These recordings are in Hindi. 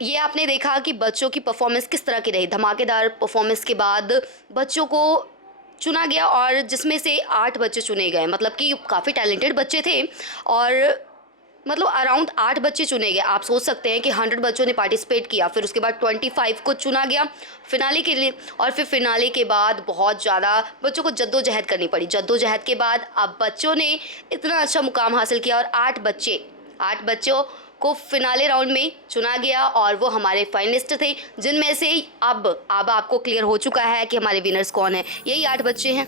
ये आपने देखा कि बच्चों की परफॉर्मेंस किस तरह की रही। धमाकेदार परफॉर्मेंस के बाद बच्चों को चुना गया और जिसमें से 8 बच्चे चुने गए, मतलब कि काफ़ी टैलेंटेड बच्चे थे और मतलब अराउंड 8 बच्चे चुने गए। आप सोच सकते हैं कि 100 बच्चों ने पार्टिसिपेट किया, फिर उसके बाद 25 को चुना गया फिनाले के लिए, और फिर फिनाले के बाद बहुत ज़्यादा बच्चों को जद्दोजहद करनी पड़ी। जद्दोजहद के बाद अब बच्चों ने इतना अच्छा मुकाम हासिल किया और 8 बच्चों को फिनाले राउंड में चुना गया और वो हमारे फाइनलिस्ट थे, जिनमें से अब आपको क्लियर हो चुका है कि हमारे विनर्स कौन है। यही 8 बच्चे हैं।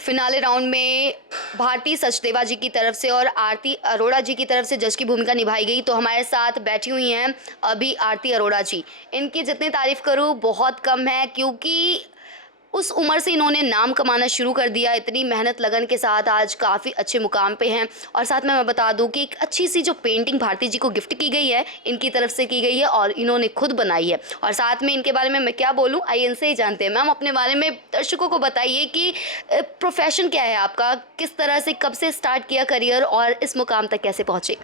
फिनाले राउंड में भारती सचदेवा जी की तरफ से और आरती अरोड़ा जी की तरफ से जज की भूमिका निभाई गई। तो हमारे साथ बैठी हुई हैं अभी आरती अरोड़ा जी। इनकी जितनी तारीफ़ करूँ बहुत कम है, क्योंकि उस उम्र से इन्होंने नाम कमाना शुरू कर दिया। इतनी मेहनत लगन के साथ आज काफ़ी अच्छे मुकाम पे हैं। और साथ में मैं बता दूं कि एक अच्छी सी जो पेंटिंग भारती जी को गिफ्ट की गई है, इनकी तरफ से की गई है और इन्होंने खुद बनाई है। और साथ में इनके बारे में मैं क्या बोलूं, आइए इनसे ही जानते हैं। मैम, अपने बारे में दर्शकों को बताइए कि प्रोफेशन क्या है आपका, किस तरह से, कब से स्टार्ट किया करियर और इस मुकाम तक कैसे पहुँचे?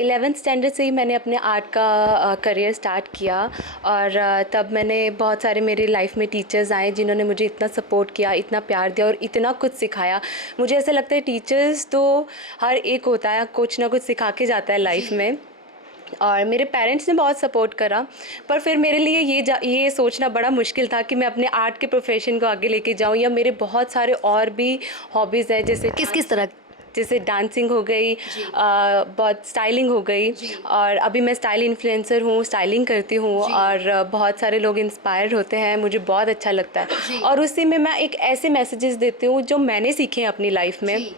11th स्टैंडर्ड से ही मैंने अपने आर्ट का करियर स्टार्ट किया और तब मैंने बहुत सारे मेरे लाइफ में टीचर्स आए जिन्होंने मुझे इतना सपोर्ट किया, इतना प्यार दिया और इतना कुछ सिखाया। मुझे ऐसा लगता है टीचर्स तो हर एक होता है, कुछ ना कुछ सिखा के जाता है लाइफ में। और मेरे पेरेंट्स ने बहुत सपोर्ट करा, पर फिर मेरे लिए ये सोचना बड़ा मुश्किल था कि मैं अपने आर्ट के प्रोफेशन को आगे लेके जाऊँ, या मेरे बहुत सारे और भी हॉबीज़ हैं, जैसे किस तरह? जैसे डांसिंग हो गई, बहुत स्टाइलिंग हो गई, और अभी मैं स्टाइल इन्फ्लुएंसर हूँ, स्टाइलिंग करती हूँ और बहुत सारे लोग इंस्पायर होते हैं, मुझे बहुत अच्छा लगता है। और उसी में मैं एक ऐसे मैसेजेस देती हूँ जो मैंने सीखे हैं अपनी लाइफ में,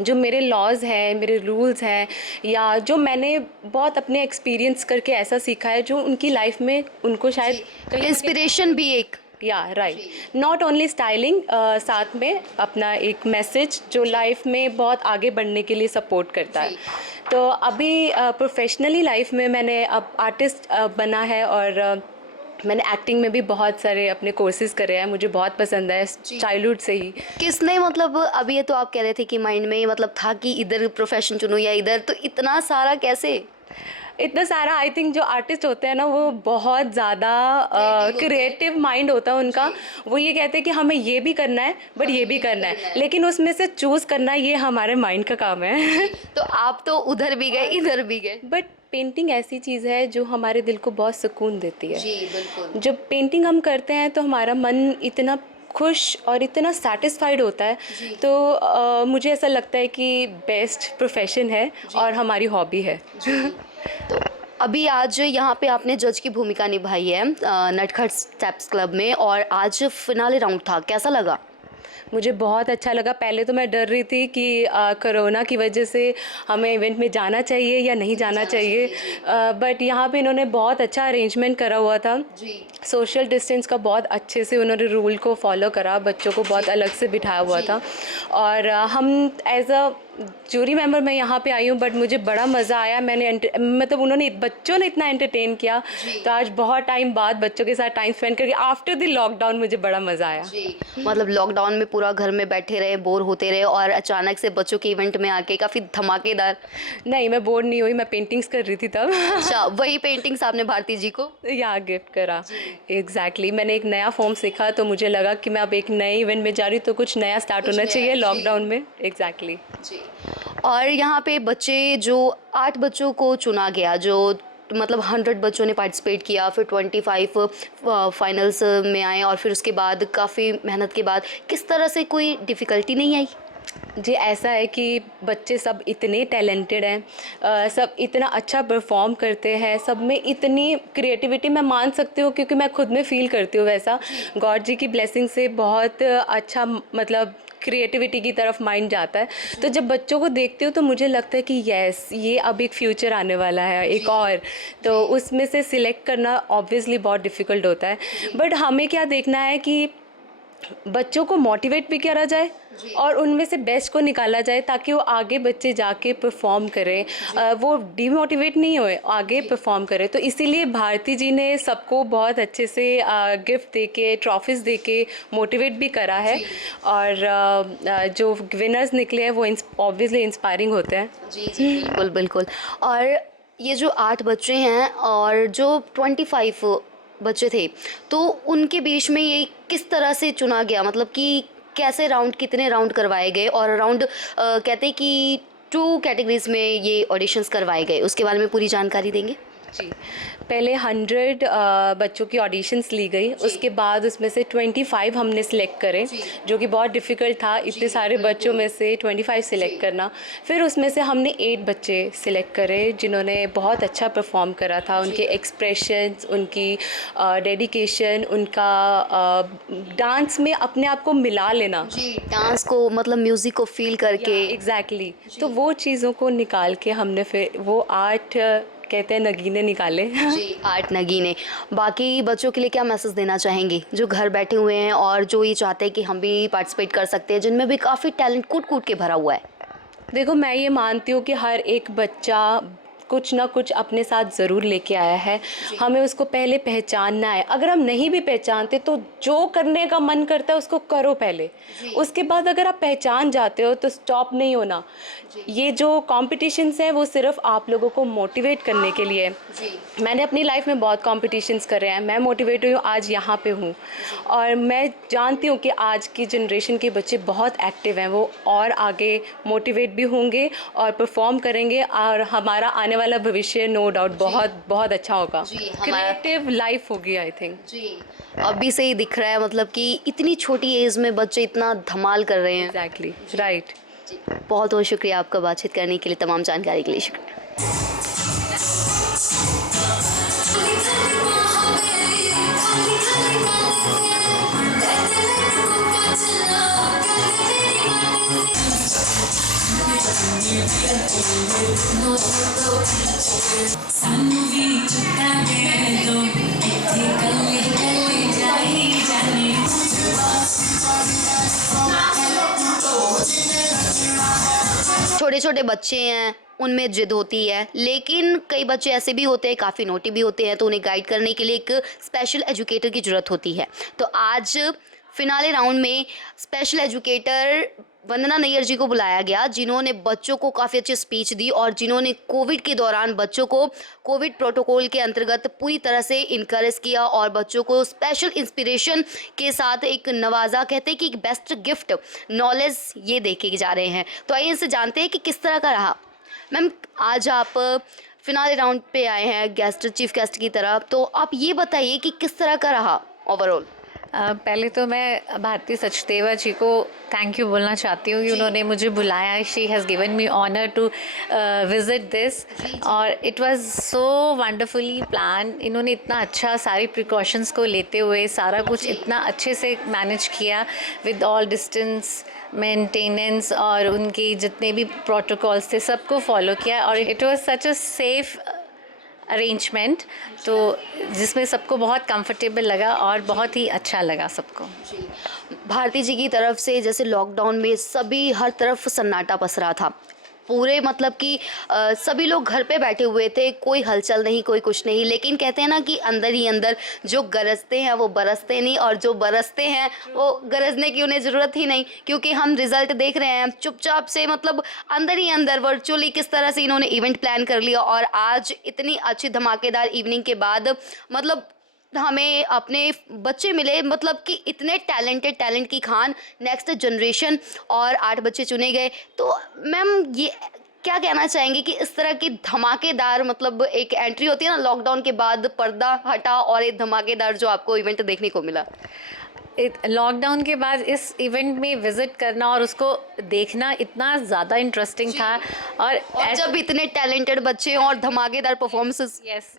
जो मेरे लॉज हैं, मेरे रूल्स हैं, या जो मैंने बहुत अपने एक्सपीरियंस करके ऐसा सीखा है जो उनकी लाइफ में उनको शायद इंस्पिरेशन भी एक। या राइट, नॉट ओनली स्टाइलिंग, साथ में अपना एक मैसेज जो लाइफ में बहुत आगे बढ़ने के लिए सपोर्ट करता है। तो अभी प्रोफेशनली लाइफ में मैंने अब आर्टिस्ट बना है और मैंने एक्टिंग में भी बहुत सारे अपने कोर्सेज करे हैं। मुझे बहुत पसंद है चाइल्डहुड से ही। किसने, मतलब अभी ये तो आप कह रहे थे कि माइंड में मतलब था कि इधर प्रोफेशन चुनूं या इधर, तो इतना सारा कैसे? इतना सारा, आई थिंक जो आर्टिस्ट होते हैं ना वो बहुत ज़्यादा क्रिएटिव माइंड होता है उनका। वो ये कहते हैं कि हमें ये भी करना है बट ये भी करना है, लेकिन उसमें से चूज़ करना ये हमारे माइंड का काम है। तो आप तो उधर भी गए इधर भी गए। बट पेंटिंग ऐसी चीज़ है जो हमारे दिल को बहुत सुकून देती है। जी बिल्कुल। जब पेंटिंग हम करते हैं तो हमारा मन इतना खुश और इतना सेटिस्फाइड होता है, तो मुझे ऐसा लगता है कि बेस्ट प्रोफेशन है और हमारी हॉबी है। तो अभी आज यहाँ पे आपने जज की भूमिका निभाई है नटखट स्टेप्स क्लब में, और आज फिनाले राउंड था, कैसा लगा? मुझे बहुत अच्छा लगा। पहले तो मैं डर रही थी कि कोरोना की वजह से हमें इवेंट में जाना चाहिए या नहीं जाना चाहिए, बट यहाँ पे इन्होंने बहुत अच्छा अरेंजमेंट करा हुआ था। सोशल डिस्टेंस का बहुत अच्छे से उन्होंने रूल को फॉलो करा, बच्चों को बहुत अलग से बिठाया हुआ था। और हम एज अ जूरी मेंबर मैं यहाँ पे आई हूँ, बट मुझे बड़ा मज़ा आया। मतलब उन्होंने बच्चों ने इतना एंटरटेन किया, तो आज बहुत टाइम बाद बच्चों के साथ टाइम स्पेंड करके आफ्टर द लॉकडाउन मुझे बड़ा मज़ा आया। मतलब लॉकडाउन में पूरा घर में बैठे रहे, बोर होते रहे और अचानक से बच्चों के इवेंट में आके काफ़ी धमाकेदार। नहीं, मैं बोर नहीं हुई, मैं पेंटिंग्स कर रही थी तब। अच्छा, वही पेंटिंग्स आपने भारती जी को या गिफ्ट करा। एग्जैक्टली, मैंने एक नया फॉर्म सीखा, तो मुझे लगा कि मैं अब एक नए इवेंट में जा रही हूँ, तो कुछ नया स्टार्ट होना चाहिए लॉकडाउन में। एग्जैक्टली जी। और यहाँ पे बच्चे जो 8 बच्चों को चुना गया, जो मतलब 100 बच्चों ने पार्टिसिपेट किया, फिर 25 फाइनल्स में आए और फिर उसके बाद काफ़ी मेहनत के बाद किस तरह से कोई डिफ़िकल्टी नहीं आई? जी, ऐसा है कि बच्चे सब इतने टैलेंटेड हैं, सब इतना अच्छा परफॉर्म करते हैं, सब में इतनी क्रिएटिविटी मैं मान सकती हूँ, क्योंकि मैं खुद में फील करती हूँ वैसा। गॉड जी की ब्लेसिंग से बहुत अच्छा मतलब क्रिएटिविटी की तरफ माइंड जाता है। तो जब बच्चों को देखती हूँ तो मुझे लगता है कि यस, ये अब एक फ्यूचर आने वाला है एक और, तो उसमें से सिलेक्ट करना ऑब्वियसली बहुत डिफ़िकल्ट होता है। बट हमें क्या देखना है कि बच्चों को मोटिवेट भी करा जाए और उनमें से बेस्ट को निकाला जाए, ताकि वो आगे बच्चे जाके परफॉर्म करें, वो डीमोटिवेट नहीं होए, आगे परफॉर्म करें। तो इसीलिए भारती जी ने सबको बहुत अच्छे से गिफ्ट देके, ट्रॉफीज़ देके मोटिवेट भी करा है। और जो विनर्स निकले हैं वो ऑब्वियसली इंस्पायरिंग होते हैं। जी जी, बिल्कुल बिल्कुल। और ये जो 8 बच्चे हैं और जो 25 बच्चे थे, तो उनके बीच में ये किस तरह से चुना गया, मतलब कि कैसे राउंड, कितने राउंड करवाए गए? और राउंड कहते हैं कि 2 कैटेगरीज में ये ऑडिशंस करवाए गए, उसके बारे में पूरी जानकारी देंगे? जी, पहले 100 बच्चों की ऑडिशंस ली गई, उसके बाद उसमें से 25 हमने सिलेक्ट करे, जो कि बहुत डिफ़िकल्ट था, इतने सारे बच्चों में से 25 सिलेक्ट करना। फिर उसमें से हमने 8 बच्चे सिलेक्ट करे जिन्होंने बहुत अच्छा परफॉर्म करा था। उनके एक्सप्रेशंस, उनकी डेडिकेशन, उनका डांस में अपने आप को मिला लेना, जी, डांस को मतलब म्यूज़िक को फील करके। एग्जैक्टली। तो वो चीज़ों को निकाल के हमने फिर वो 8 कहते हैं नगीने निकाले। जी, 8 नगीने। बाकी बच्चों के लिए क्या मैसेज देना चाहेंगी जो घर बैठे हुए हैं और जो ये चाहते हैं कि हम भी पार्टिसिपेट कर सकते हैं, जिनमें भी काफ़ी टैलेंट कूट कूट के भरा हुआ है? देखो, मैं ये मानती हूँ कि हर एक बच्चा कुछ ना कुछ अपने साथ ज़रूर लेके आया है, हमें उसको पहले पहचानना है। अगर हम नहीं भी पहचानते तो जो करने का मन करता है उसको करो पहले, उसके बाद अगर आप पहचान जाते हो तो स्टॉप नहीं होना। ये जो कॉम्पिटिशन्स हैं वो सिर्फ आप लोगों को मोटिवेट करने के लिए है। मैंने अपनी लाइफ में बहुत कॉम्पिटिशन्स करे हैं, मैं मोटिवेट हुई हूँ, आज यहाँ पे हूँ। और मैं जानती हूँ कि आज की जनरेशन के बच्चे बहुत एक्टिव हैं, वो और आगे मोटिवेट भी होंगे और परफॉर्म करेंगे, और हमारा आने वाला भविष्य नो डाउट बहुत बहुत अच्छा होगा। क्रिएटिव लाइफ होगी आई थिंक। जी, अभी से ही दिख रहा है, मतलब कि इतनी छोटी एज में बच्चे इतना धमाल कर रहे हैं। Exactly, right. जी, बहुत बहुत शुक्रिया आपका बातचीत करने के लिए, तमाम जानकारी के लिए शुक्रिया। छोटे छोटे बच्चे हैं, उनमें जिद होती है, लेकिन कई बच्चे ऐसे भी होते हैं, काफ़ी नोटी भी होते हैं, तो उन्हें गाइड करने के लिए एक स्पेशल एजुकेटर की ज़रूरत होती है। तो आज फिनाले राउंड में स्पेशल एजुकेटर वंदना नैयर जी को बुलाया गया, जिन्होंने बच्चों को काफ़ी अच्छी स्पीच दी और जिन्होंने कोविड के दौरान बच्चों को कोविड प्रोटोकॉल के अंतर्गत पूरी तरह से इनकरेज किया और बच्चों को स्पेशल इंस्पिरेशन के साथ एक नवाजा, कहते हैं कि एक बेस्ट गिफ्ट नॉलेज ये देके जा रहे हैं। तो आइए इनसे जानते हैं कि किस तरह का रहा। मैम, आज आप फिनाले राउंड पे आए हैं गेस्ट, चीफ गेस्ट की तरह, तो आप ये बताइए कि किस तरह का रहा ओवरऑल? पहले तो मैं भारती सचदेवा जी को थैंक यू बोलना चाहती हूँ कि उन्होंने मुझे बुलाया. She has given me honour to visit this, और it was so wonderfully plan. इन्होंने इतना अच्छा सारी प्रिकॉशंस को लेते हुए सारा कुछ इतना अच्छे से मैनेज किया विद ऑल डिस्टेंस मेंटेनेंस, और उनके जितने भी प्रोटोकॉल्स थे सबको फॉलो किया, और it was such a safe arrangement, तो जिसमें सबको बहुत कंफर्टेबल लगा और बहुत ही अच्छा लगा सबको. भारती जी की तरफ से जैसे लॉकडाउन में सभी हर तरफ सन्नाटा पसरा था, पूरे मतलब कि सभी लोग घर पे बैठे हुए थे, कोई हलचल नहीं, कोई कुछ नहीं, लेकिन कहते हैं ना कि अंदर ही अंदर जो गरजते हैं वो बरसते नहीं, और जो बरसते हैं वो गरजने की उन्हें ज़रूरत ही नहीं, क्योंकि हम रिज़ल्ट देख रहे हैं चुपचाप से, मतलब अंदर ही अंदर वर्चुअली किस तरह से इन्होंने इवेंट प्लान कर लिया, और आज इतनी अच्छी धमाकेदार इवनिंग के बाद मतलब हमें अपने बच्चे मिले, मतलब कि इतने टैलेंट की खान, नेक्स्ट जनरेशन, और 8 बच्चे चुने गए. तो मैम ये क्या कहना चाहेंगे कि इस तरह की धमाकेदार, मतलब एक एंट्री होती है ना लॉकडाउन के बाद, पर्दा हटा और एक धमाकेदार जो आपको इवेंट देखने को मिला? लॉकडाउन के बाद इस इवेंट में विज़िट करना और उसको देखना इतना ज़्यादा इंटरेस्टिंग था, और जब इतने टैलेंटेड बच्चे हों और धमाकेदार परफॉर्मेंसेस. यस,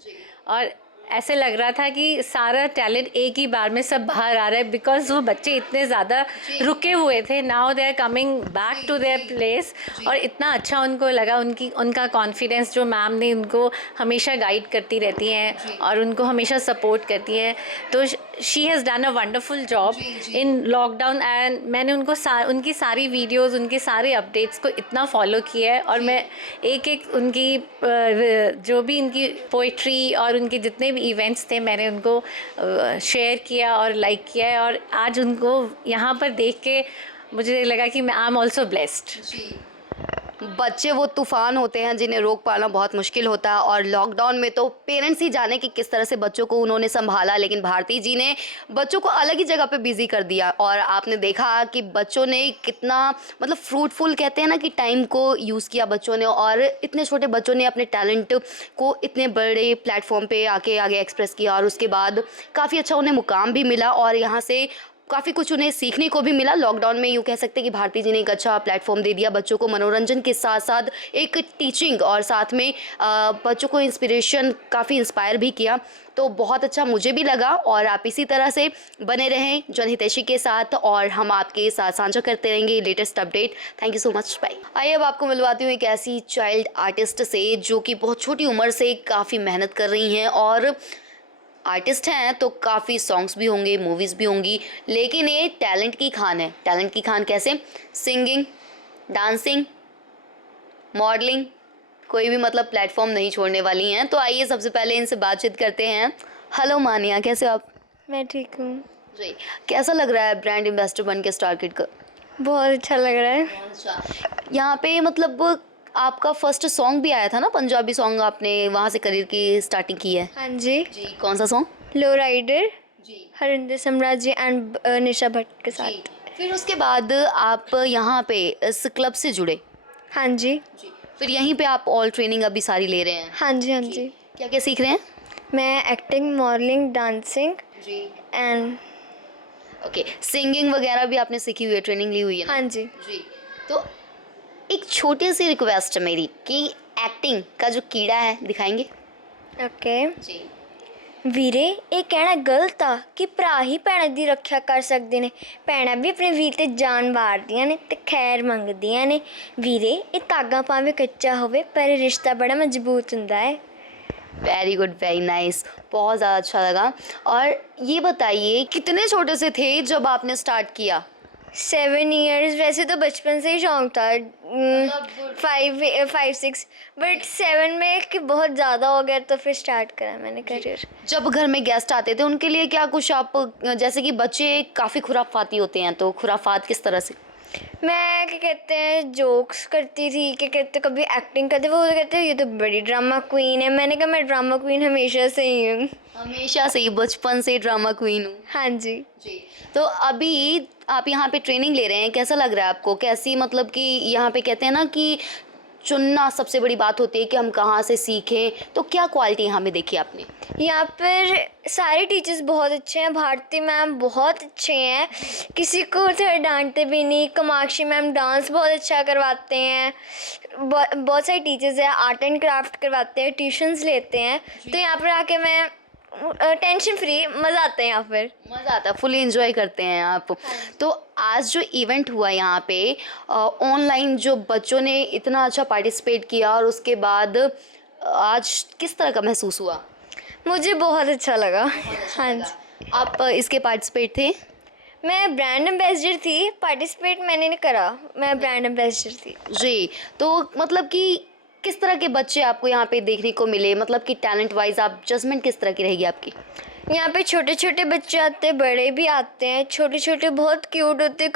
और ऐसे लग रहा था कि सारा टैलेंट एक ही बार में सब बाहर आ रहा है, बिकॉज वो बच्चे इतने ज़्यादा रुके हुए थे. Now they are coming back to their place, और इतना अच्छा उनको लगा. उनका कॉन्फिडेंस, जो मैम ने उनको हमेशा गाइड करती रहती हैं और उनको हमेशा सपोर्ट करती हैं, तो she has done a wonderful job in lockdown. And मैंने उनकी सारी वीडियोज़, उनके सारे अपडेट्स को इतना फॉलो किया है, और मैं एक उनकी जो भी उनकी पोइट्री और उनके जितने इवेंट्स थे मैंने उनको शेयर किया और लाइक किया है, और आज उनको यहाँ पर देख के मुझे लगा कि आई एम ऑल्सो ब्लेस्ड. बच्चे वो तूफ़ान होते हैं जिन्हें रोक पाना बहुत मुश्किल होता है, और लॉकडाउन में तो पेरेंट्स ही जाने कि किस तरह से बच्चों को उन्होंने संभाला, लेकिन भारती जी ने बच्चों को अलग ही जगह पे बिजी कर दिया, और आपने देखा कि बच्चों ने कितना मतलब फ्रूटफुल, कहते हैं ना कि टाइम को यूज़ किया बच्चों ने, और इतने छोटे बच्चों ने अपने टैलेंट को इतने बड़े प्लेटफॉर्म पे आगे एक्सप्रेस किया, और उसके बाद काफ़ी अच्छा उन्हें मुकाम भी मिला, और यहाँ से काफ़ी कुछ उन्हें सीखने को भी मिला. लॉकडाउन में यूँ कह सकते हैं कि भारती जी ने एक अच्छा प्लेटफॉर्म दे दिया बच्चों को, मनोरंजन के साथ साथ एक टीचिंग, और साथ में बच्चों को इंस्पिरेशन, काफ़ी इंस्पायर भी किया. तो बहुत अच्छा मुझे भी लगा, और आप इसी तरह से बने रहें जनहितैषी के साथ, और हम आपके साथ साझा करते रहेंगे latest update. Thank you so much. Bye. आइए अब आपको मिलवाती हूँ एक ऐसी चाइल्ड आर्टिस्ट से जो कि बहुत छोटी उम्र से काफ़ी मेहनत कर रही हैं, और आर्टिस्ट हैं तो काफ़ी सॉन्ग्स भी होंगे, मूवीज़ भी होंगी, लेकिन ये टैलेंट की खान है. टैलेंट की खान कैसे? सिंगिंग, डांसिंग, मॉडलिंग, कोई भी मतलब प्लेटफॉर्म नहीं छोड़ने वाली हैं. तो आइए सबसे पहले इनसे बातचीत करते हैं. हेलो मानिया, कैसे हो आप? मैं ठीक हूँ. जी, कैसा लग रहा है ब्रांड एम्बेसडर बन के स्टार किड का? बहुत अच्छा लग रहा है. अच्छा, यहाँ पे मतलब आपका फर्स्ट सॉन्ग भी आया था ना, पंजाबी सॉन्ग, आपने वहाँ से करियर की स्टार्टिंग की है? हाँ जी. जी, कौन सा सॉन्ग? लो राइडर, जी. हरिंदर सम्राट जी एंड निशा भट्ट के साथ. फिर उसके बाद आप यहाँ पे इस क्लब से जुड़े? हाँ जी. जी. फिर यहीं पे आप ऑल ट्रेनिंग अभी सारी ले रहे हैं? हाँ जी. हाँ जी. क्या क्या सीख रहे हैं? मैं एक्टिंग, मॉडलिंग, डांसिंग जी. एंड ओके, सिंगिंग वगैरह भी आपने सीखी हुई है, ट्रेनिंग ली हुई है ना? हाँ जी. जी. तो एक छोटी सी रिक्वेस्ट है मेरी कि एक्टिंग का जो कीड़ा है दिखाएंगे? ओके. जी. ਵੀਰੇ ਇਹ ਕਹਿਣਾ ਗਲਤ ਆ ਕਿ ਭਰਾ ਹੀ ਭੈਣ ਦੀ ਰੱਖਿਆ ਕਰ ਸਕਦੇ ਨੇ. ਭੈਣਾਂ ਵੀ ਆਪਣੇ ਵੀਰ ਤੇ ਜਾਨ ਵਾਰਦੀਆਂ ਨੇ ਤੇ ਖੈਰ ਮੰਗਦੀਆਂ ਨੇ. ਵੀਰੇ ਇਹ ਧਾਗਾ ਭਾਵੇਂ ਕੱਚਾ ਹੋਵੇ ਪਰ ਰਿਸ਼ਤਾ ਬੜਾ ਮਜ਼ਬੂਤ ਹੁੰਦਾ ਹੈ. वेरी गुड, वेरी नाइस, बहुत ज़्यादा अच्छा लगा. और ये बताइए कितने छोटे से थे जब आपने स्टार्ट किया? 7 इयर्स. वैसे तो बचपन से ही शौक था, 5-6, बट 7 में कि बहुत ज़्यादा हो गया तो फिर स्टार्ट करा मैंने करियर. जब घर में गेस्ट आते थे उनके लिए क्या कुछ आप, जैसे कि बच्चे काफ़ी खुराफाती होते हैं, तो खुराफात किस तरह से? मैं क्या कहते हैं जोक्स करती थी, क्या कहते कभी एक्टिंग करते, वो कहते ये तो बड़ी ड्रामा क्वीन है. मैंने कहा मैं ड्रामा क्वीन हमेशा से ही हूँ. हमेशा से ही, बचपन से ड्रामा क्वीन हूँ. हाँ जी. जी. तो अभी आप यहाँ पे ट्रेनिंग ले रहे हैं, कैसा लग रहा है आपको? कैसी, मतलब कि यहाँ पे कहते हैं ना कि चुनना सबसे बड़ी बात होती है कि हम कहाँ से सीखें, तो क्या क्वालिटी यहाँ में देखी आपने? यहाँ पर सारे टीचर्स बहुत अच्छे हैं। भारती मैम बहुत अच्छे हैं, किसी को थोड़ा डांटते भी नहीं। कामाक्षी मैम डांस बहुत अच्छा करवाते हैं। बहुत सारे टीचर्स हैं, आर्ट एंड क्राफ्ट करवाते हैं, ट्यूशन्स लेते हैं। तो यहाँ पर आके मैं टेंशन फ्री, मज़ा आता है यहाँ पर। मज़ा आता है, फुली एंजॉय करते हैं आप। तो आज जो इवेंट हुआ यहाँ पे ऑनलाइन, जो बच्चों ने इतना अच्छा पार्टिसिपेट किया, और उसके बाद आज किस तरह का महसूस हुआ? मुझे बहुत अच्छा लगा। हाँ जी। आप इसके पार्टिसिपेट थे? मैं ब्रांड एम्बेसडर थी। पार्टिसिपेट मैंने नहीं करा, मैं ब्रांड एम्बेसडर थी। जी, तो मतलब कि किस तरह के बच्चे आपको यहाँ पे देखने को मिले, मतलब कि टैलेंट वाइज आप जजमेंट किस तरह की रहेगी आपकी? यहाँ पे छोटे छोटे बच्चे आते हैं, बड़े भी आते हैं। छोटे छोटे बहुत क्यूट होते हैं,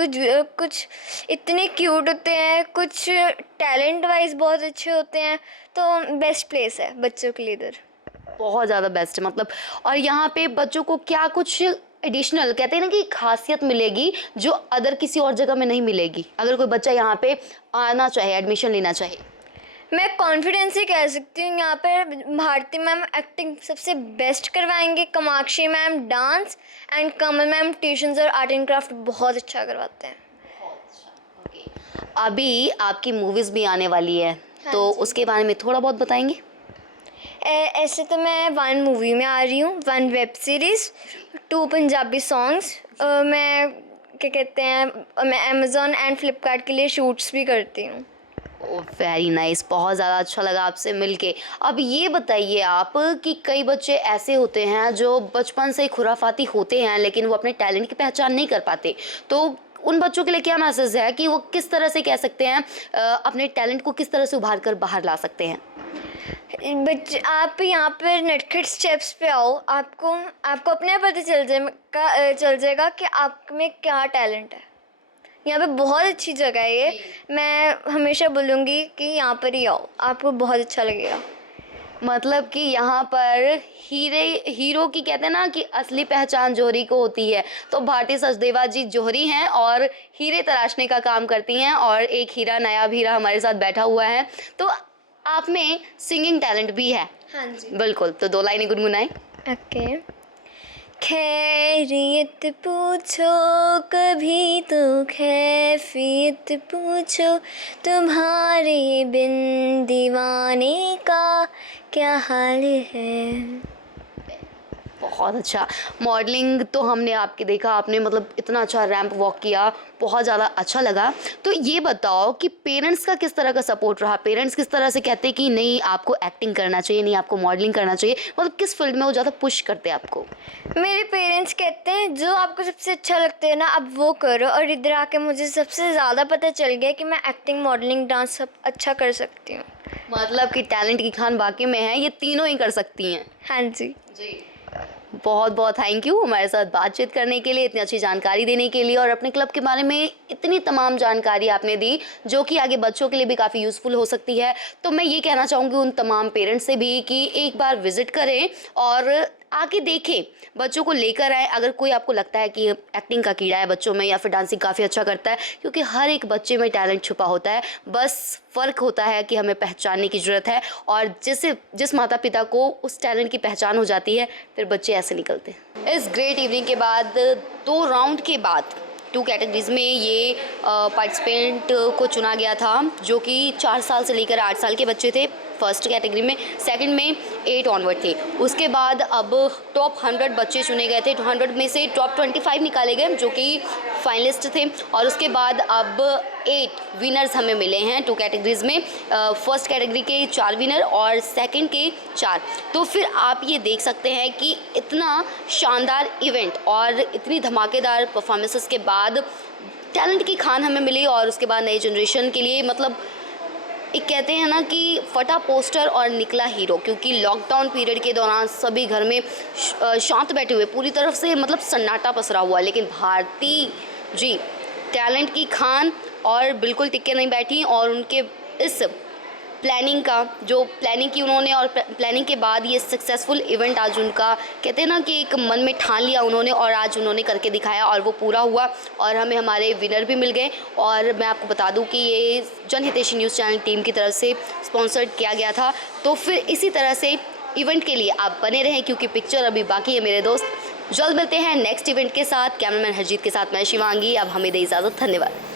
कुछ इतने क्यूट होते हैं, कुछ टैलेंट वाइज बहुत अच्छे होते हैं। तो बेस्ट प्लेस है बच्चों के लिए इधर। बहुत ज़्यादा बेस्ट है मतलब। और यहाँ पे बच्चों को क्या कुछ एडिशनल, कहते हैं ना कि खासियत मिलेगी जो अदर किसी और जगह में नहीं मिलेगी, अगर कोई बच्चा यहाँ पे आना चाहे, एडमिशन लेना चाहे? मैं कॉन्फिडेंस से कह सकती हूँ, यहाँ पर भारती मैम एक्टिंग सबसे बेस्ट करवाएंगे। Kamakshi ma'am dance, and Kamal ma'am tuitions और आर्ट एंड क्राफ्ट बहुत अच्छा करवाते हैं। अभी आपकी मूवीज़ भी आने वाली है, तो उसके बारे में थोड़ा बहुत बताएंगे? ऐसे तो मैं 1 मूवी में आ रही हूँ, 1 वेब सीरीज़, 2 पंजाबी सॉन्ग्स। मैं क्या कहते हैं, मैं अमेज़ॉन एंड फ्लिपकार्ट के लिए शूट्स भी करती हूँ। वेरी नाइस, बहुत ज़्यादा अच्छा लगा आपसे मिलके। अब ये बताइए आप कि कई बच्चे ऐसे होते हैं जो बचपन से ही खुराफाती होते हैं, लेकिन वो अपने टैलेंट की पहचान नहीं कर पाते, तो उन बच्चों के लिए क्या मैसेज है कि वो किस तरह से कह सकते हैं, अपने टैलेंट को किस तरह से उभार कर बाहर ला सकते हैं? बच्चे, आप यहाँ पर नटखट स्टेप्स पे आओ, आपको अपने आप पता चल जाएगा कि आप में क्या टैलेंट है। यहाँ पे बहुत अच्छी जगह है ये, मैं हमेशा बोलूँगी कि यहाँ पर ही आओ, आपको बहुत अच्छा लगेगा। मतलब कि यहाँ पर हीरो की कहते हैं ना कि असली पहचान जौहरी को होती है, तो भारती सचदेवा जी जौहरी हैं और हीरे तराशने का काम करती हैं, और एक हीरा नायाब हीरा हमारे साथ बैठा हुआ है। तो आप में सिंगिंग टैलेंट भी है? हाँ जी, बिल्कुल, तो 2 लाइनें गुनगुनाएं। ओके। खैरियत पूछो कभी तो कैफियत पूछो, तुम्हारे बिन दीवाने का क्या हाल है। बहुत अच्छा। मॉडलिंग तो हमने आपके देखा, आपने मतलब इतना अच्छा रैंप वॉक किया, बहुत ज़्यादा अच्छा लगा। तो ये बताओ कि पेरेंट्स का किस तरह का सपोर्ट रहा? पेरेंट्स किस तरह से कहते हैं कि नहीं आपको एक्टिंग करना चाहिए, नहीं आपको मॉडलिंग करना चाहिए, मतलब किस फील्ड में वो ज़्यादा पुश करते हैं आपको? मेरे पेरेंट्स कहते हैं जो आपको सबसे अच्छा लगता है ना आप वो करो, और इधर आके मुझे सबसे ज़्यादा पता चल गया कि मैं एक्टिंग, मॉडलिंग, डांस सब अच्छा कर सकती हूँ। मतलब कि टैलेंट की खान बाकी में है, ये तीनों ही कर सकती हैं। हाँ जी। बहुत बहुत थैंक यू हमारे साथ बातचीत करने के लिए, इतनी अच्छी जानकारी देने के लिए, और अपने क्लब के बारे में इतनी तमाम जानकारी आपने दी जो कि आगे बच्चों के लिए भी काफ़ी यूज़फुल हो सकती है। तो मैं ये कहना चाहूँगी उन तमाम पेरेंट्स से भी कि एक बार विज़िट करें और आके देखें, बच्चों को लेकर आए। अगर कोई आपको लगता है कि एक्टिंग का कीड़ा है बच्चों में, या फिर डांसिंग काफ़ी अच्छा करता है, क्योंकि हर एक बच्चे में टैलेंट छुपा होता है, बस फ़र्क होता है कि हमें पहचानने की ज़रूरत है। और जिस माता पिता को उस टैलेंट की पहचान हो जाती है, फिर बच्चे ऐसे निकलते हैं। इस ग्रेट इवनिंग के बाद 2 राउंड के बाद 2 कैटेगरीज में ये पार्टिसिपेंट को चुना गया था, जो कि 4 साल से लेकर 8 साल के बच्चे थे फर्स्ट कैटेगरी में, सेकंड में 8 ऑनवर्ड थे। उसके बाद अब टॉप 100 बच्चे चुने गए थे, 100 में से टॉप 25 निकाले गए जो कि फाइनलिस्ट थे, और उसके बाद अब 8 विनर्स हमें मिले हैं 2 कैटेगरीज में, फर्स्ट कैटेगरी के 4 विनर और सेकंड के 4। तो फिर आप ये देख सकते हैं कि इतना शानदार इवेंट और इतनी धमाकेदार परफॉर्मेंसेस के बाद टैलेंट की खान हमें मिली, और उसके बाद नई जनरेशन के लिए मतलब एक कहते हैं ना कि फटा पोस्टर और निकला हीरो, क्योंकि लॉकडाउन पीरियड के दौरान सभी घर में शांत बैठे हुए, पूरी तरफ से मतलब सन्नाटा पसरा हुआ, लेकिन भारती जी टैलेंट की खान और बिल्कुल टिक के नहीं बैठी, और उनके इस प्लानिंग का, जो प्लानिंग की उन्होंने और प्लानिंग के बाद ये सक्सेसफुल इवेंट आज उनका, कहते हैं ना कि एक मन में ठान लिया उन्होंने और आज उन्होंने करके दिखाया और वो पूरा हुआ और हमें हमारे विनर भी मिल गए। और मैं आपको बता दूं कि ये जनहितैषी न्यूज़ चैनल टीम की तरफ से स्पॉन्सर्ड किया गया था। तो फिर इसी तरह से इवेंट के लिए आप बने रहें क्योंकि पिक्चर अभी बाकी है मेरे दोस्त। जल्द मिलते हैं नेक्स्ट इवेंट के साथ। कैमरामैन हरजीत के साथ मैं शिवांगी, अब हमें दे इजाज़त। धन्यवाद।